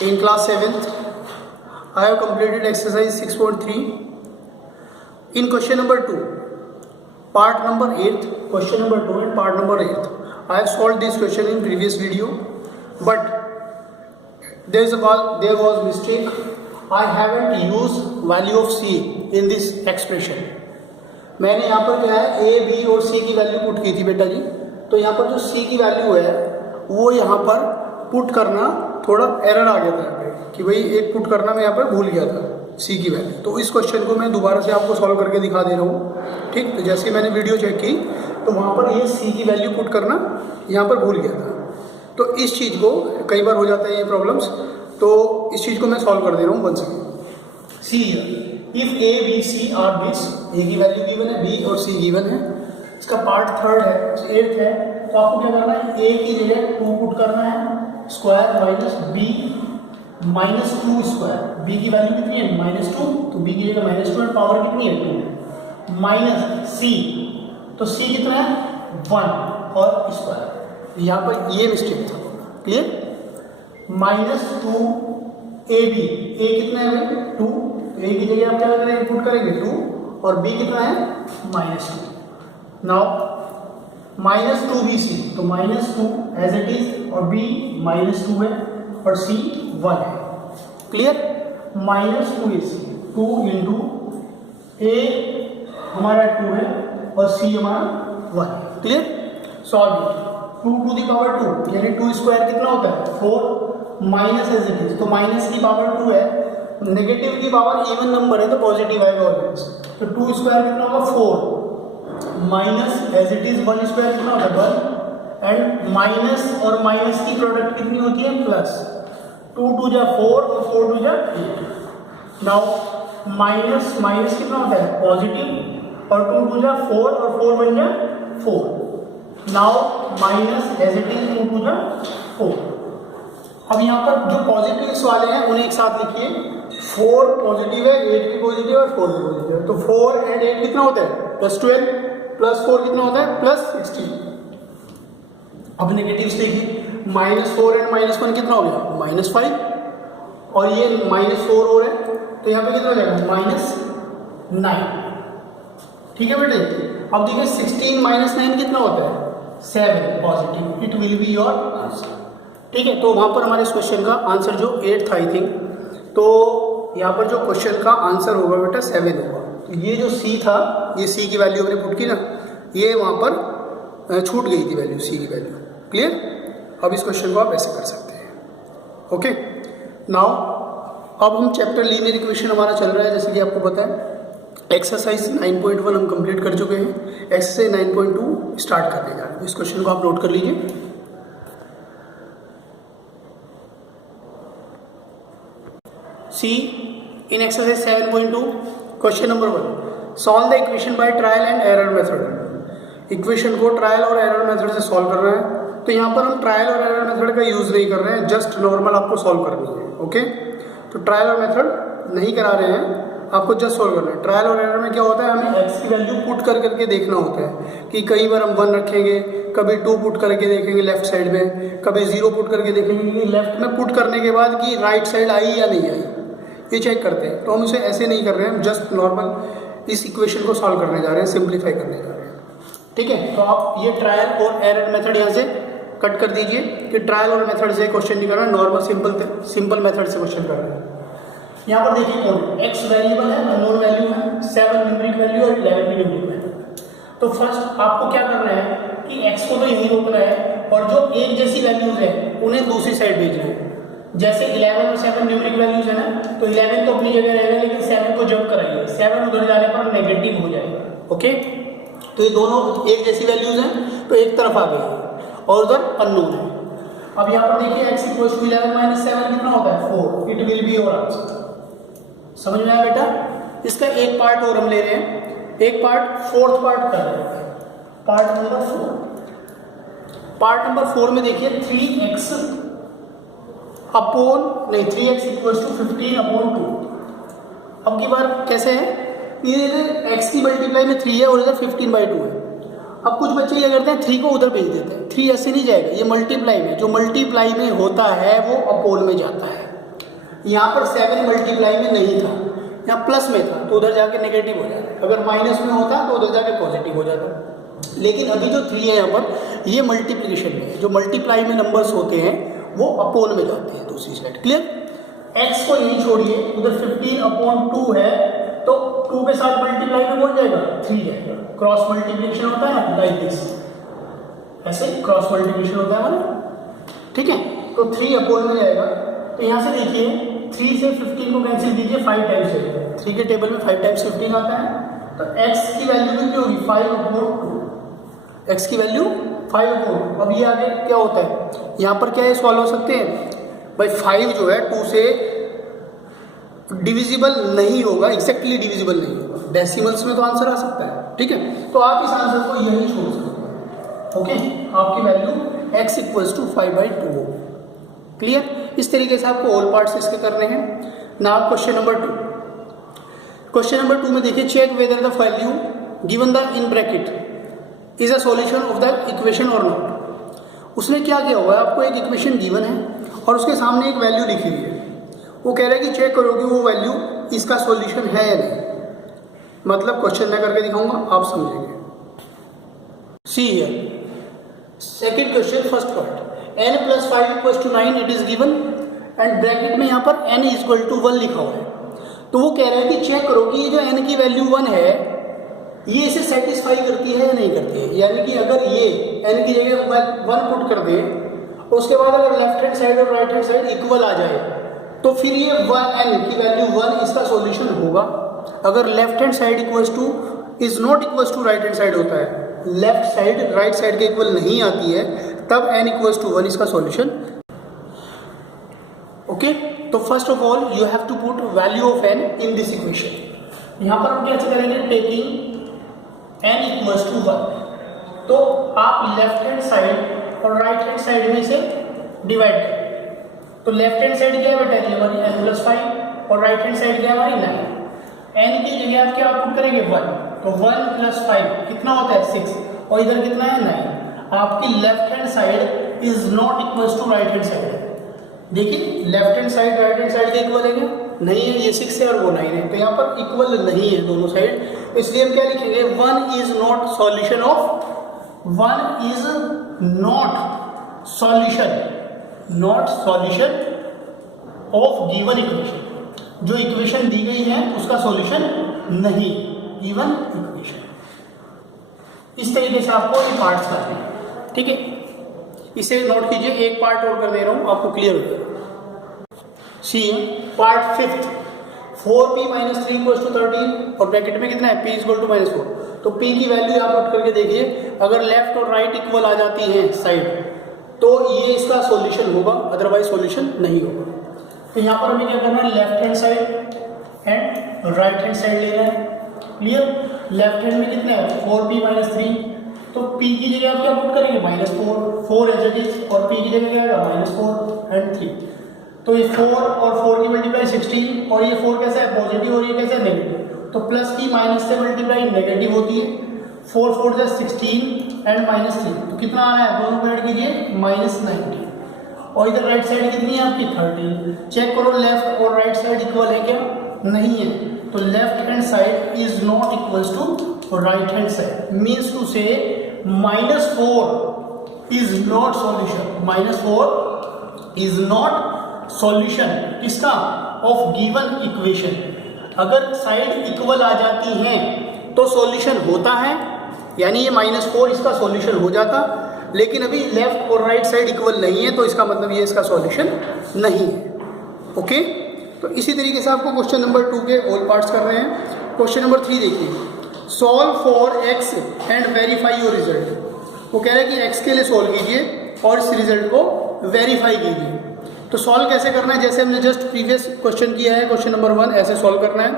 In class 7th, I have completed exercise 6.3. In question number 2, part number 8, question number 2 and part number 8, I have solved this question in previous video, but there was mistake. I haven't used value of C in this expression. मैंने यहाँ पर क्या है A, B और C की value put की थी बेटा जी. तो यहाँ पर जो C की वैल्यू है वो यहाँ पर पुट करना थोड़ा एरर आ गया था यहाँ पे कि भाई एक पुट करना मैं यहाँ पर भूल गया था C की वैल्यू. तो इस क्वेश्चन को मैं दोबारा से आपको सॉल्व करके दिखा दे रहा हूँ. ठीक, तो जैसे मैंने वीडियो चेक की तो वहाँ पर ये C की वैल्यू पुट करना यहाँ पर भूल गया था. तो इस चीज़ को कई बार हो जाता है ये प्रॉब्लम्स, तो इस चीज़ को मैं सॉल्व कर दे रहा हूँ one second. See if A B C are this, A की वैल्यू गिवन है, बी और सी गिवन है. इसका पार्ट थर्ड है, 8th है. तो आपको क्या करना है, ए की जगह 2 पुट करना है, square minus B minus 2 square. B की वैल्यू कितनी है -2, तो बी की जगह -2 है, पावर कितनी है 2 माइनस सी. तो सी कितना है 1 और स्क्वायर. यहाँ पर ये मिस्टेक था. क्लियर. -2 ए बी, ए कितना है भाई 2, तो ए की जगह आप क्या करेंगे पुट करेंगे 2 और बी कितना है -2. नाउ -2 बी सी, तो -2 एज इट इज और बी -2 है और सी 1 है. क्लियर. -2 ए सी, 2 इंटू ए हमारा 2 है और सी हमारा 1 है. Clear. Solve 2 to the power 2 यानी 2 स्क्वायर कितना होता है 4 माइनस एज इट इज, तो माइनस की पावर 2 है, नेगेटिव की पावर इवन नंबर है तो पॉजिटिव आएगा ऑलवेज. तो 2 स्क्वायर कितना होगा 4 minus as it is 1 square कितना होता है 1 एंड माइनस और माइनस की प्रोडक्ट कितनी होती है प्लस. 2 2 जा 4 और 4 2 जा 8. नाउ माइनस माइनस कितना होता है पॉजिटिव और 2 2 जा 4 और 4 1 जा 4. Now minus as it is 2 2 जा 4. अब यहाँ पर जो पॉजिटिव्स वाले हैं उन्हें एक साथ लिखिए. 4 पॉजिटिव है, 8 भी पॉजिटिव है और 4 भी पॉजिटिव है. तो 4 एंड 8 कितना होता है +12 +4 कितना होता है +16. अब नेगेटिव्स देखिए, -4 एंड -1 कितना हो गया -5 और ये -4 और है तो यहाँ पे कितना हो जाएगा -9. ठीक है बेटे. अब देखिए 16 -9 कितना होता है 7 positive. It will be your answer. ठीक है. तो वहाँ पर हमारे इस क्वेश्चन का आंसर जो 8 था आई थिंक, तो यहाँ पर जो क्वेश्चन का आंसर होगा बेटा 7 होगा. तो ये जो C था, ये C की वैल्यू हमने पुट की ना, ये वहाँ पर छूट गई थी वैल्यू C की वैल्यू. क्लियर. अब इस क्वेश्चन को आप ऐसे कर सकते हैं. ओके. नाउ अब हम चैप्टर लीनियर इक्वेशन हमारा चल रहा है जैसे कि आपको पता है. एक्सरसाइज 9.1 हम कंप्लीट कर चुके हैं. एक्सरसाइज 9.2 स्टार्ट करने जा रहे हैं. इस क्वेश्चन को आप नोट कर लीजिए. C in exercise 7.2 question number 1, solve the equation by trial and error method. Equation को ट्रायल और एरर मेथड से सॉल्व कर रहे हैं. तो यहाँ पर हम ट्रायल और एरर मेथड का यूज़ नहीं कर रहे हैं, जस्ट नॉर्मल आपको सॉल्व करनी है. ओके. तो ट्रायल और मेथड नहीं करा रहे हैं, आपको जस्ट सॉल्व करना है. ट्रायल और एरर में क्या होता है, हमें एक्स की वैल्यू पुट कर करके देखना होता है कि कई बार हम 1 रखेंगे, कभी 2 पुट करके देखेंगे लेफ्ट साइड में, कभी 0 पुट करके देखेंगे कि लेफ्ट में पुट करने के बाद कि राइट साइड आई या नहीं आई, ये चेक करते हैं. तो हम इसे ऐसे नहीं कर रहे हैं, जस्ट नॉर्मल इस इक्वेशन को सॉल्व करने जा रहे हैं, सिंप्लीफाई करने जा रहे हैं. ठीक है. तो आप ये ट्रायल और एरर मेथड यहाँ से कट कर दीजिए कि ट्रायल और मेथड से क्वेश्चन नहीं करना, नॉर्मल सिंपल मेथड से क्वेश्चन करना है. यहाँ पर देखिए कौन एक्स वेरिएबल है, अननोन वैल्यू है, 7 न्यूमेरिक वैल्यू और 11 भी न्यूमेरिक वैल्यू. तो फर्स्ट आपको क्या करना है कि एक्स को तो यहीं रोकना है और जो एक जैसी वैल्यूज है उन्हें दूसरी साइड भेजना है. जैसे 11 और 7 न्यूमेरिक वैल्यूज है ना, तो 11 तो अपनी जगह रहेगा लेकिन 7 को जंप कराइए, 7 उधर जाने पर नेगेटिव हो जाएगा. ओके. तो ये दोनों एक जैसी वैल्यूज हैं तो एक तरफ आ गई और उधर अननोन है. अब यहाँ पर देखिए x = 11 - 7 कितना होता है 4. It will be your answer. समझ में आया बेटा. इसका एक पार्ट और हम ले रहे हैं, एक पार्ट फोर्थ पार्ट कर रहे हैं. Part number 4. पार्ट नंबर 4 में देखिए 3x = 15/2. अब की बार कैसे है, इधर x की मल्टीप्लाई में 3 है और इधर 15/2 है. अब कुछ बच्चे क्या करते हैं 3 को उधर भेज देते हैं. 3 ऐसे नहीं जाएगा, ये मल्टीप्लाई में, जो मल्टीप्लाई में होता है वो अपोन में जाता है. यहाँ पर 7 मल्टीप्लाई में नहीं था, यहाँ प्लस में था तो उधर जाके नेगेटिव हो जाता, अगर माइनस में होता तो उधर जाके पॉजिटिव हो जाता। लेकिन अभी जो 3 है यहाँ पर ये मल्टीप्लिकेशन में है, जो मल्टीप्लाई में नंबर्स होते हैं वो अपोन में जाते हैं दूसरी साइड। क्लियर? x को यही छोड़िए, उधर 15/2 है तो 2 के साथ मल्टीप्लाई में कौन जाएगा 3 जाएगा। क्रॉस मल्टीप्लिकेशन होता है ना, लाइक दिस, ऐसे क्रॉस मल्टीप्लिकेशन होता है ना, ठीक है। तो 3 अपोन में जाएगा, तो यहाँ से देखिए 3 से 15 को कैंसिल कीजिए, 5 टाइम्स जाएगा, 3 के टेबल में 5 टाइम्स 15 आता है, तो x की वैल्यू कितनी होगी 5/2, x की वैल्यू 5/2। अब ये आगे क्या होता है, यहाँ पर क्या ये सॉल्व हो सकते हैं भाई, 5 जो है 2 से डिविजिबल नहीं होगा, एक्जैक्टली डिविजिबल नहीं होगा, डेसिमल्स में तो आंसर आ सकता है, ठीक है। तो आप इस आंसर को यही छोड़ सकते हैं, ओके। आपकी वैल्यू x = 5/2 हो। क्लियर? इस तरीके से आपको ऑल पार्ट्स इसके करने हैं। Now question number 2। Question number 2 में देखिए, check whether the value given the in bracket is a solution of the equation और नॉट। उसने क्या किया हुआ है, आपको एक इक्वेशन गिवन है और उसके सामने एक वैल्यू लिखी हुई है, वो कह रहा है कि चेक करो कि वो वैल्यू इसका सॉल्यूशन है या नहीं। मतलब क्वेश्चन मैं करके दिखाऊंगा, आप समझेंगे। See here second question, first part, n + 5 = 9 it is given and bracket में यहाँ पर n = 1 लिखा हुआ है। तो वो कह रहा है कि चेक करो कि ये जो n की वैल्यू 1 है ये इसे सेटिस्फाई करती है या नहीं करती है। यानी कि अगर ये n की जगह 1 पुट कर दे, उसके बाद अगर लेफ्ट हैंड साइड और राइट हैंड साइड इक्वल आ जाए तो फिर ये n की वैल्यू 1 इसका सॉल्यूशन होगा। अगर left hand side is not equal to right hand side होता है, लेफ्ट साइड राइट साइड के इक्वल नहीं आती है, तब n = 1 इसका सॉल्यूशन। ओके, तो first of all you have to put value of n in this equation. यहाँ पर हम कैसे करेंगे, टेकिंग n = 1, तो आप लेफ्ट हैंड साइड और राइट हैंड साइड में से डिवाइड करें। तो लेफ्ट हैंड साइड क्या है बेटा, ये हमारी n + 5 और राइट हैंड साइड क्या है हमारी 9। n की जगह आप क्या पुट करेंगे 1, तो 1 + 5 कितना होता है 6, और इधर कितना है 9। आपकी left hand side is not equal to right hand side. देखिए left hand side right hand side के इक्वल है क्या, नहीं है, ये 6 है और वो 9 है, तो यहाँ पर इक्वल नहीं है दोनों साइड। इसलिए हम क्या लिखेंगे, 1 is not solution of, 1 is not solution of given equation. जो इक्वेशन दी गई है उसका सॉल्यूशन नहीं, गिवन इक्वेशन। इस तरीके से आपको ये पार्ट्स करने हैं, ठीक है। इसे नोट कीजिए, एक पार्ट और कर दे रहा हूं, आपको क्लियर हो जाएगा। सी पार्ट 5th, 4p - 3 = 13 और ब्रैकेट में कितना है p = -4। तो p की वैल्यू आप नोट करके देखिए, अगर लेफ्ट और राइट इक्वल आ जाती है साइड तो ये इसका सॉल्यूशन होगा, अदरवाइज सॉल्यूशन नहीं होगा। तो यहाँ पर हमें क्या करना है, left hand side and right hand side लेना है। क्लियर? लेफ्ट हैंड में कितना है 4p - 3, तो p की जगह आप क्या पुट करेंगे -4 एज इट इज, और p की जगह क्या आएगा -4 एंड 3। तो ये 4 और 4 की मल्टीप्लाई 16, और ये 4 कैसा है पॉजिटिव और ये कैसा है नेगेटिव। तो प्लस की माइनस से मल्टीप्लाई नेगेटिव होती है, 4 × 4 = 16 एंड -3, तो कितना आ रहा है, दोनों को ऐड कीजिए -19, और इधर राइट साइड कितनी है आपकी 13। चेक करो लेफ्ट और राइट साइड इक्वल है क्या, नहीं है, तो left hand side is not equal to right hand side, means to say -4 is not solution, -4 is not solution किसका, ऑफ गिवन इक्वेशन। अगर साइड इक्वल आ जाती हैं तो सॉल्यूशन होता है, यानी ये -4 इसका सॉल्यूशन हो जाता, लेकिन अभी लेफ्ट और राइट साइड इक्वल नहीं है तो इसका मतलब ये इसका सॉल्यूशन नहीं है। ओके, तो इसी तरीके से आपको क्वेश्चन नंबर 2 के ऑल पार्ट्स कर रहे हैं। क्वेश्चन नंबर 3 देखिए, solve for x and verify your result. वो कह रहा है कि x के लिए सॉल्व कीजिए और इस रिजल्ट को वेरीफाई कीजिए। तो सॉल्व कैसे करना है, जैसे हमने जस्ट प्रीवियस क्वेश्चन किया है, क्वेश्चन नंबर 1, ऐसे सॉल्व करना है।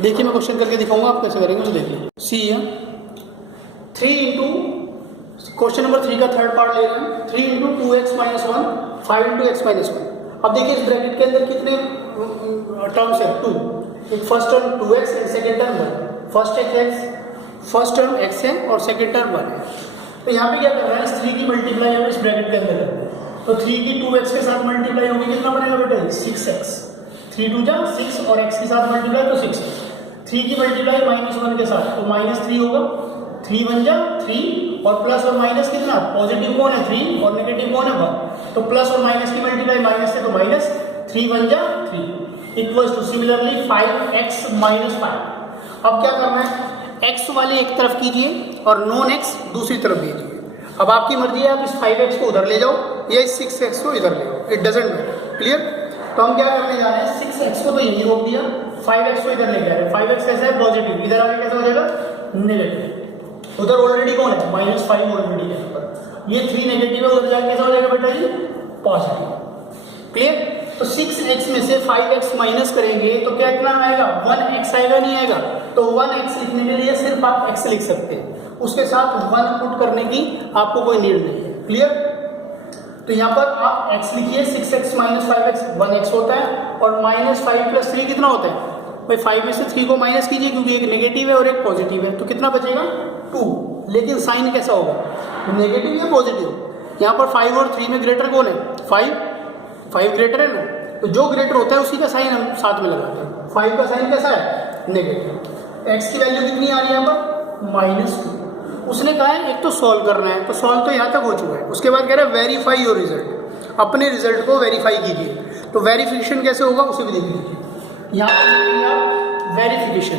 देखिए मैं क्वेश्चन करके दिखाऊंगा, आप कैसे करेंगे, तो देखिए। सी 3 इंटू, क्वेश्चन नंबर 3 का थर्ड पार्ट ले रहे हैं, 3 × 2x - 1, 5 × x - 1। अब देखिए इस ब्रैकेट के अंदर कितने टर्म्स है, 2, एक first term 2x and second term 1। First term x है और सेकेंड टर्म 1 है। तो यहाँ पे क्या कर रहा है, इस 3 की मल्टीप्लाई हमें इस ब्रैकेट के अंदर करते हैं। तो 3 की 2x के साथ मल्टीप्लाई होगी, कितना बनेगा बेटा 6x, 3 2 जा 6 और x के साथ मल्टीप्लाई तो 6x, 3 की मल्टीप्लाई -1 के साथ तो -3 होगा, 3 1 जा 3 और प्लस और माइनस कितना, पॉजिटिव कौन है 3 और नेगेटिव कौन है 1, तो प्लस और माइनस की मल्टीप्लाई माइनस से तो माइनस, 3 1 जा 3 इक्वल्स टू सिमिलरली 5x - 5। अब क्या करना है, x वाले एक तरफ कीजिए और नॉन x दूसरी तरफ कीजिए। अब आपकी मर्जी है, आप इस 5x को उधर ले जाओ या इस 6x को इधर ले जाओ, इट डजेंट मैटर। क्लियर? तो हम क्या करने जा रहे हैं, 6x को तो यही रोक दिया, 5x को इधर ले जा रहे हैं। 5x कैसा है पॉजिटिव, इधर आगे कैसा हो जाएगा नेगेटिव, उधर ऑलरेडी कौन है -5 ऑलरेडी है ऊपर, ये 3 नेगेटिव है, उधर जाके कैसा हो जाएगा बेटा जी पॉजिटिव। क्लियर? तो 6x में से 5x माइनस करेंगे तो क्या इतना आएगा 1x आएगा, नहीं आएगा, तो 1x लिखने के लिए सिर्फ आप x लिख सकते हैं, उसके साथ 1 पुट करने की आपको कोई नीड नहीं है। क्लियर? तो यहाँ पर आप x लिखिए, 6x - 5x 1x होता है और -5 + 3 कितना होता है भाई, 5 में से 3 को माइनस कीजिए क्योंकि एक नेगेटिव है और एक पॉजिटिव है, तो कितना बचेगा 2। लेकिन साइन कैसा होगा, नेगेटिव या पॉजिटिव, यहाँ पर 5 और 3 में ग्रेटर कौन है 5 ग्रेटर है ना, तो जो ग्रेटर होता है उसी का साइन हम साथ में लगाते हैं। 5 का साइन कैसा है नेगेटिव, x की वैल्यू कितनी आ रही है यहाँ पर -2। उसने कहा है एक तो सॉल्व करना है, तो सॉल्व तो यहाँ तक हो चुका है, उसके बाद कह रहा है वेरीफाई योर रिजल्ट, अपने रिजल्ट को वेरीफाई कीजिए। तो वेरिफिकेशन कैसे होगा उसे भी देख लीजिए। यहाँ पर वेरिफिकेशन,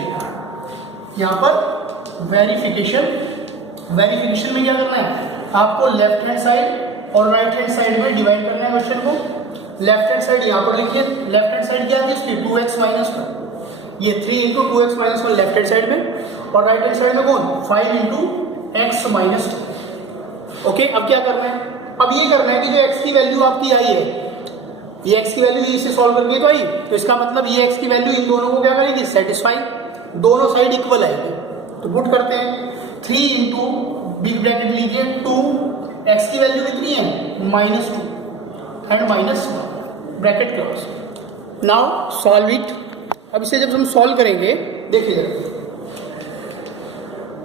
यहाँ पर वेरिफिकेशन में क्या करना है, आपको लेफ्ट हैंड साइड और राइट हैंड साइड में डिवाइड करना है क्वेश्चन को। लेफ्ट हैंड साइड यहाँ पर लिखिए, लेफ्ट हैंड साइड क्या है इसकी 2x - 1, ये 3 × 2x - 1 लेफ्ट हैंड साइड में, और राइट हैंड साइड में कौन 5 × x - 2। ओके, अब क्या करना है, अब ये करना है कि जो x की वैल्यू आपकी आई है, ये x की वैल्यू इसे सॉल्व करके तो आई, तो इसका मतलब ये x की वैल्यू इन दोनों को क्या करेगी सेटिस्फाई, दोनों साइड इक्वल आएगी। तो पुट करते हैं 3 × बिग ब्रैकेट लीजिए 2, x की वैल्यू कितनी है -2 and -1 bracket close. Now solve it. अब इसे जब हम सॉल्व करेंगे देखिए जरा,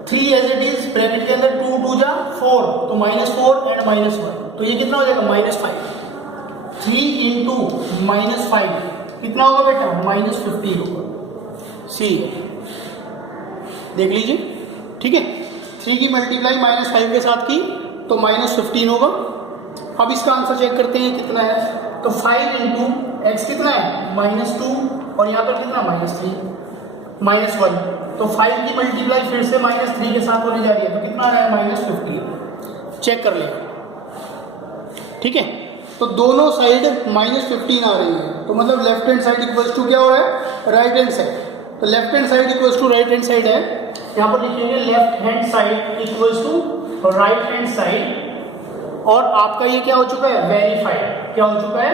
3 एज इट इज ब्रैकेट के अंदर 2 2 जा 4 तो -4 एंड -1, तो ये कितना हो जाएगा -5। 3 × -5 कितना होगा बेटा -15 होगा। सी देख लीजिए, ठीक है, 3 की मल्टीप्लाई -5 के साथ की तो -15 होगा। अब इसका आंसर चेक करते हैं कितना है, तो 5 × x कितना है -2 और यहाँ पर कितना -3 -1, तो 5 की मल्टीप्लाई फिर से -3 के साथ होने जा रही है, तो कितना आ रहा है -15। चेक कर लें, ठीक है, तो दोनों साइड -15 आ रही है, तो मतलब left hand side equals to क्या हो रहा है राइट हैंड साइड, तो left hand side equals to right hand side है, यहाँ पर लिखेंगे left hand side equals to right hand side, और आपका ये क्या हो चुका है वेरीफाइड, क्या हो चुका है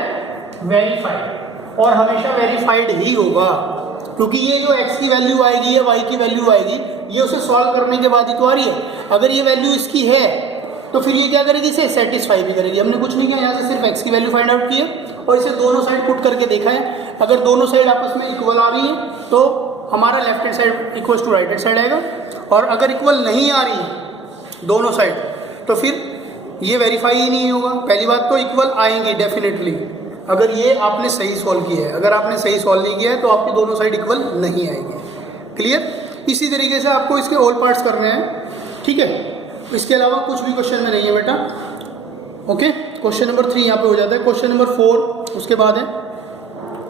वेरीफाइड, और हमेशा वेरीफाइड ही होगा क्योंकि ये जो x की वैल्यू आएगी या y की वैल्यू आएगी ये उसे सॉल्व करने के बाद ही तो आ रही है। अगर ये वैल्यू इसकी है तो फिर ये क्या करेगी, इसे सेटिस्फाई भी करेगी। हमने कुछ नहीं किया, यहाँ से सिर्फ x की वैल्यू फाइंड आउट की है और इसे दोनों साइड पुट करके देखा है। अगर दोनों साइड आपस में इक्वल आ रही है तो हमारा left hand side equals to right hand side आएगा, और अगर इक्वल नहीं आ रही है दोनों साइड तो फिर ये वेरीफाई ही नहीं होगा। पहली बात तो इक्वल आएंगी डेफिनेटली अगर ये आपने सही सॉल्व किया है, अगर आपने सही सॉल्व नहीं किया है तो आपकी दोनों साइड इक्वल नहीं आएंगे। क्लियर? इसी तरीके से आपको इसके ऑल पार्ट्स करने हैं, ठीक है, इसके अलावा कुछ भी क्वेश्चन में नहीं है बेटा। ओके, क्वेश्चन नंबर 3 यहाँ पे हो जाता है। क्वेश्चन नंबर 4 उसके बाद है